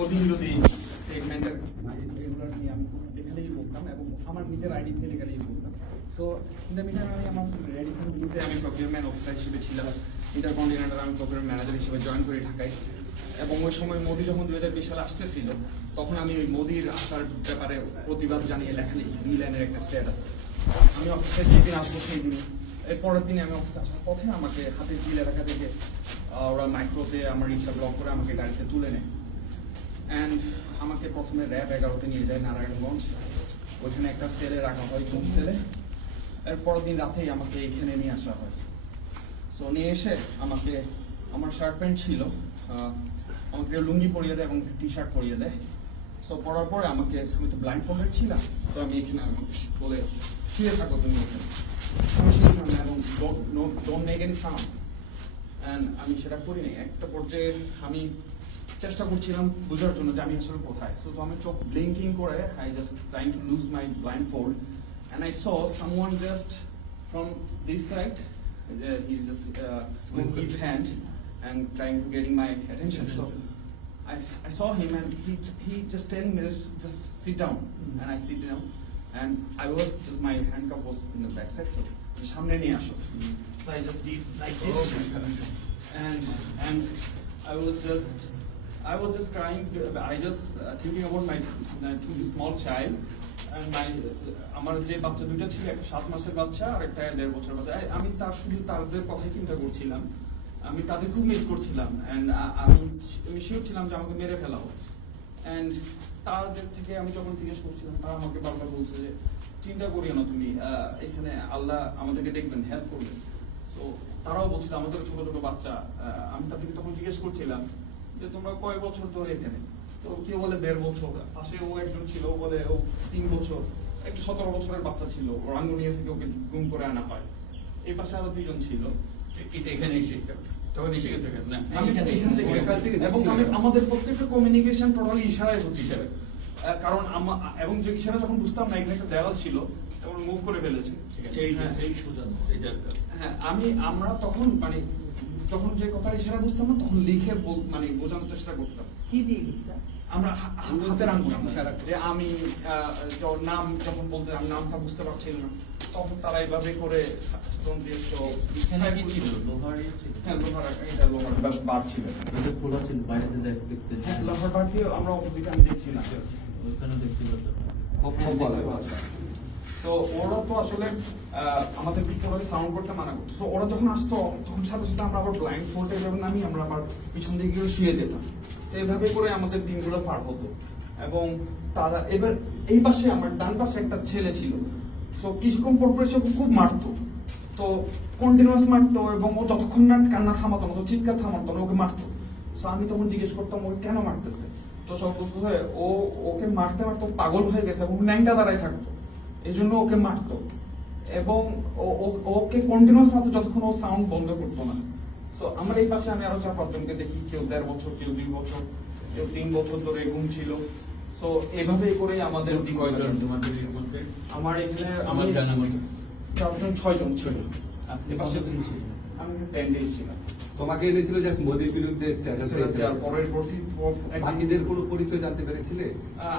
মোদি বিরোধী স্টেটমেন্টের এগুলো নিয়ে আমি এখানেই বলতাম এবং আমার নিজের আইডি থেকে লেখালেই বলতাম। সো ইন দ্য মিটার আমি আমার রেডিসন গ্রুপে আমি প্রকিউরমেন্ট অফিসার হিসেবে ছিলাম, ইন্টারকন্টিনেন্টাল আমি প্রকিউরমেন্ট ম্যানেজার হিসেবে জয়েন করি ঢাকায়। এবং ওই সময় মোদি যখন 2020 সালে আসতেছিল তখন আমি ওই মোদির আসার ব্যাপারে প্রতিবাদ জানিয়ে লেখা লিখি, 2 লাইনের একটা স্ট্যাটাস। আমি অফিসে যেদিন আসবো সেই দিন, এর পরের দিনে আমি অফিসে আসার পথে আমাকে হাতের জিল এলাকা থেকে ওরা মাইক্রোতে আমার রিক্সা ব্লক করে আমাকে গাড়িতে তুলে নেয়। অ্যান্ড আমাকে প্রথমে র্যাব 11-তে নিয়ে যায় নারায়ণগঞ্জ, ওইখানে একটা সেলে রাখা হয়, কোন সেলে। এর পরের দিন রাতেই আমাকে এখানে নিয়ে আসা হয়। সো নিয়ে এসে আমাকে আমার শার্ট প্যান্ট ছিল, আমাকে লুঙ্গি পরিয়ে দেয় এবং টি শার্ট পরিয়ে দেয়। সো পরার পরে আমাকে, আমি তো ব্লাইন্ড ফোল্ডেড ছিলাম, তো আমি এখানে আমাকে বলে শুয়ে থাকো তুমি এখানে, আমি শুয়েছিলাম এবং don't make any sound. And আমি সেটা করি নাই। একটা পর্যায়ে আমি চেষ্টা করছিলাম বোঝার জন্য যে আমি আসলে কোথায়। সো আমি চোখ ব্লিঙ্কিং করে I just trying to lose my blind fold and I saw someone just from this side, he's just with his hand and trying to getting my attention. So I saw him and he just telling me just sit down, and I sit down and I was just, my handcuff was in the back side, so samne niye asho. So I just did like this, and I was just crying. I just thinking about my two small child and my আমার যে বাচ্চা দুইটা ছিল, একটা 7 মাসের বাচ্চা আর একটা 1.5 বছরের বাচ্চা। আমি তার শুধু তাদের কথাই চিন্তা করছিলাম, আমি তাদের খুব মিস করছিলাম। অ্যান্ড আমি শিওর ছিলাম যে আমাকে মেরে ফেলা হবে। অ্যান্ড তাদের থেকে আমি যখন জিজ্ঞেস করছিলাম, তারা আমাকে বারবার বলছে যে চিন্তা করিও না তুমি, এখানে আল্লাহ আমাদেরকে দেখবেন, হেল্প করবেন। সো তারাও বলছিল আমাদের ছোট ছোট বাচ্চা। আমি তাদেরকে তখন জিজ্ঞেস করছিলাম যে তোমরা কয় বছর ধরে এখানে? তো কেউ বলে 1.5 বছর, পাশে ও একজন ছিল বলে ও 3 বছর, একটা 17 বছরের বাচ্চা ছিল, ওর আঙ্গুনিয়া থেকে ওকে গুম করে আনা হয়। এই পাশে আরো 2 জন ছিল। এটা এখানে এসে তখন এসে গেছে না, এবং আমাদের প্রত্যেকটা কমিউনিকেশন টোটালি ইশারায় হচ্ছে। কারণ এবং যে ইশারা যখন বুঝতাম না এখানে একটা দেওয়াল ছিল, তখন মুভ করে ফেলেছে। হ্যাঁ, আমরা তখন মানে যখন যে কথা ইশারা বুঝতাম না তখন লিখে মানে বোঝানোর চেষ্টা করতাম। কি দিয়ে লিখতাম? আমরা হাতের আঙ্গুল যে আমি নাম যখন বলতে আমি নামটা বুঝতে পারছিলাম না, তখন তারা এইভাবে করে বার ছিল, খোলা ছিল, বাইরে দেখতে লোহার বার দিয়ে আমরা অপোজিটে আমি দেখছি না, ওখানে দেখতে পাচ্ছি। তো ওরা তো আসলে আমাদের ভিতরে সাউন্ড করতে মানা করতো। তো ওরা যখন আসতো তখন সাথে সাথে আমরা আবার ব্লাইন্ড ফোল্ডে যখন আমরা আবার পিছন দিকে গিয়ে শুয়ে যেতাম। এইভাবে করে আমাদের দিনগুলো পার হতো। এবং তারা এবার এই পাশে আমার ডান পাশে একটা ছেলে ছিল, সো কিছুক্ষণ পর পর খুব মারতো, তো কন্টিনিউয়াস মারতো এবং ও যতক্ষণ না কান্না থামাতো না, তো চিৎকার থামাতো না, ওকে মারতো। সো আমি তখন জিজ্ঞেস করতাম ওকে কেন মারতেছে, তো সব বলতে হয় ওকে মারতে মারতো পাগল হয়ে গেছে এবং ন্যাংটা দাঁড়ায় থাকতো, এই জন্য ওকে মারতো। এবং ওকে কন্টিনিউয়াস মারতো যতক্ষণ ও সাউন্ড বন্ধ করতো না। সো আমার এই পাশে আমি আরো 4-5 জনকে দেখি, কেউ 1.5 বছর, কেউ 2 বছর, কেউ 3 বছর ধরে ঘুম ছিল। সো এভাবেই করে আমাদের কয়জন তোমাদের এর মধ্যে? আমার এখানে আমার জানা মতে 6 জন ছিল। আপনি পাশে ছিলেন? আমি 10 ডেজ ছিলাম। তোমাকে এনেছিল জাস্ট মোদির বিরুদ্ধে স্ট্যাটাস দিয়েছে, বাকিদের কোনো পরিচয় জানতে পেরেছিলে?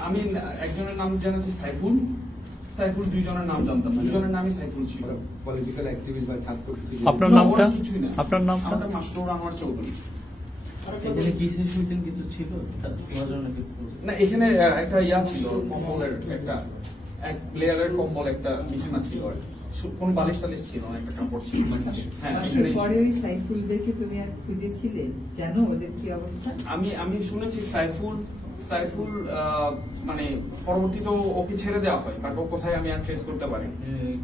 আমি একজনের নাম জানাচ্ছি সাইফুল, 2 জনের নাম জানতাম না, 2 জনের নামই সাইফুল ছিল। পলিটিক্যাল অ্যাক্টিভিস্ট বা ছাত্র কিছু? আপনার নামটা? কিছুই না। আপনার নামটা? আমাদের মাসরুর আনোয়ার চৌধুরী। এখানে কি সিচুয়েশন কিছু ছিল? না, এখানে একটা ইয়া ছিল, কম্বলের একটা এক প্লেয়ারের কম্বল, একটা বিছানা ছিল, আর কোন বালিশ টালিশ ছিল না, একটা কাপড় ছিল। হ্যাঁ, পরে ওই সাইফুলদেরকে তুমি আর খুঁজেছিলে? জানো ওদের কি অবস্থা? আমি শুনেছি সাইফুল মানে পরবর্তীতে ওকে ছেড়ে দেওয়া হয়, বাট ও কোথায় আমি আর ট্রেস করতে পারি।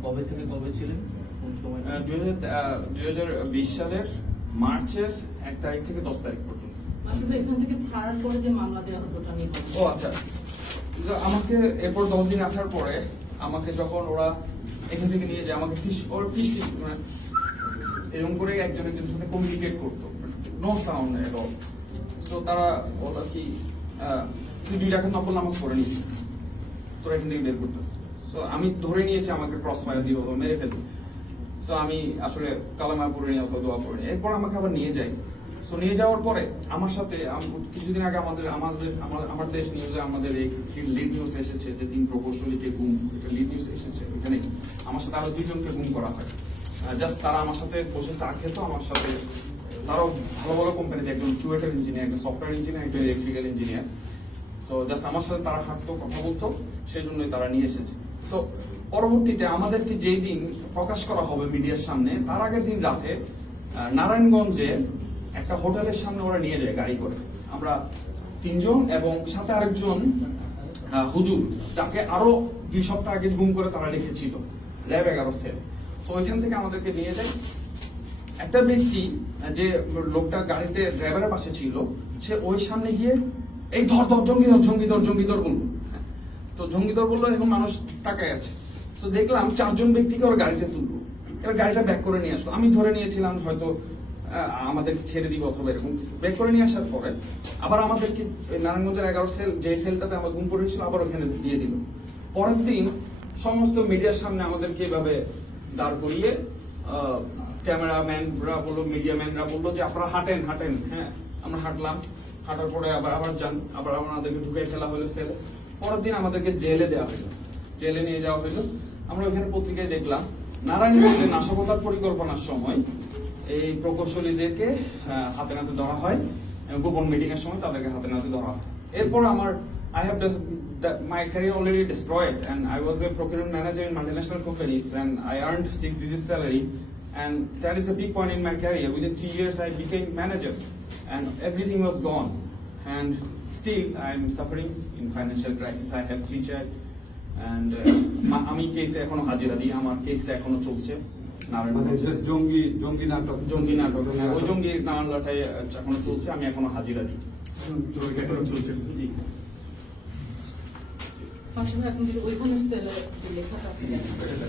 কবে থেকে কবে ছিলেন, কোন সময়? 2020 সালের মার্চের 1 তারিখ থেকে 10 তারিখ পর্যন্ত। আসলে এখান থেকে ছাড়ার পরে যে মামলা দেওয়া হতো ওটা নিয়ে ও আচ্ছা, আমাকে এরপর 10 দিন আসার পরে আমাকে যখন ওরা এখান থেকে নিয়ে যায়, আমাকে ফিশ এরকম করে একজনের সাথে কমিউনিকেট করতো, no sound at all. So তারা বলো কি তুই 2 রাকাত নফল নামাজ পড়ে নিস, তোরা এখান থেকে বের করতেছে। সো আমি ধরে নিয়েছি আমাকে ক্রস ফায়ার দিয়ে হলো মেরে ফেলবে। সো আমি আসলে কালামা পড়ে নিয়ে অথবা দোয়া পড়ে, এরপর আমাকে আবার নিয়ে যাই। সো নিয়ে যাওয়ার পরে আমার সাথে কিছুদিন আগে আমার দেশ নিউজে আমাদের এই লিড নিউজ এসেছে যে 3 প্রকৌশলীকে গুম, এটা লিড নিউজ এসেছে। ওখানে আমার সাথে আরো 2 জনকে গুম করা হয়। জাস্ট তারা আমার সাথে বসে চা খেত, আমার সাথে তারাও ভালো ভালো কোম্পানিতে, একজন চুয়েটের ইঞ্জিনিয়ার, একজন সফটওয়্যার ইঞ্জিনিয়ার, একজন ইলেকট্রিক্যাল ইঞ্জিনিয়ার। সো জাস্ট আমার সাথে তারা হাঁটতো, কথা বলতো, সেই জন্যই তারা নিয়ে এসেছে। সো পরবর্তীতে আমাদেরকে যেই দিন প্রকাশ করা হবে মিডিয়ার সামনে, তার আগের দিন রাতে নারায়ণগঞ্জে একটা হোটেলের সামনে ওরা নিয়ে যায় গাড়ি করে। আমরা 3 জন এবং সাথে আরেকজন হুজুর, যাকে আরো 2 সপ্তাহ আগে গুম করে তারা রেখেছিল র্যাব 11 সেল। সো ওইখান থেকে আমাদেরকে নিয়ে যায়। একটা ব্যক্তি, যে লোকটা গাড়িতে ড্রাইভারের পাশে ছিল, সে ওই সামনে গিয়ে এই ধর ধর জঙ্গিদর বললো। তো জঙ্গিদর বললো, এখন মানুষ তাকায় আছে। তো দেখলাম 4 জন ব্যক্তিকে ওর গাড়িতে তুললো, এবার গাড়িটা ব্যাক করে নিয়ে আসলো। আমি ধরে নিয়েছিলাম হয়তো আমাদেরকে ছেড়ে দিব অথবা এরকম। ব্যাক করে নিয়ে আসার পরে আবার আমাদেরকে নারায়ণগঞ্জের 11 সেল, যে সেলটাতে আমরা গুম করেছিল, আবার ওখানে দিয়ে দিল। পরের দিন সমস্ত মিডিয়ার সামনে আমাদেরকে এভাবে দাঁড় করিয়ে ক্যামেরাম্যানরা বললো, মিডিয়াম্যানরা বললো যে আপনারা হাঁটেন। হ্যাঁ, আমরা হাঁটলাম। হাঁটার পরে আবার যান, আবার আমাদেরকে ঢুকে ফেলা হলো সেলে। পরের দিন আমাদেরকে জেলে দেওয়া হলো, জেলে নিয়ে যাওয়া হলো। আমরা ওখানে পত্রিকায় দেখলাম নারায়ণগঞ্জে নাশকতার পরিকল্পনার সময় এই প্রকৌশলীদেরকে হাতে নাতে ধরা হয়, গোপন মিটিং এর সময় তাদেরকে হাতে নাতে ধরা হয়। এরপর আমার my career already destroyed, and I was a procurement manager in multinational companies, and I earned 6-digit salary, and that is a big point in my career. Within 3 years, I became manager, and everything was gone. And still, I'm suffering in financial crisis. I have 3 children, and আমি কেসে এখনো হাজিরা দিই, আমার কেসটা এখনো চলছে। জঙ্গি নাটক, ওই জঙ্গি মামলাটাই এখনো চলছে, আমি এখনো হাজিরা দিই। জি। পাশাপাশি এখন ওইখানে সেলে লেখাটা আছে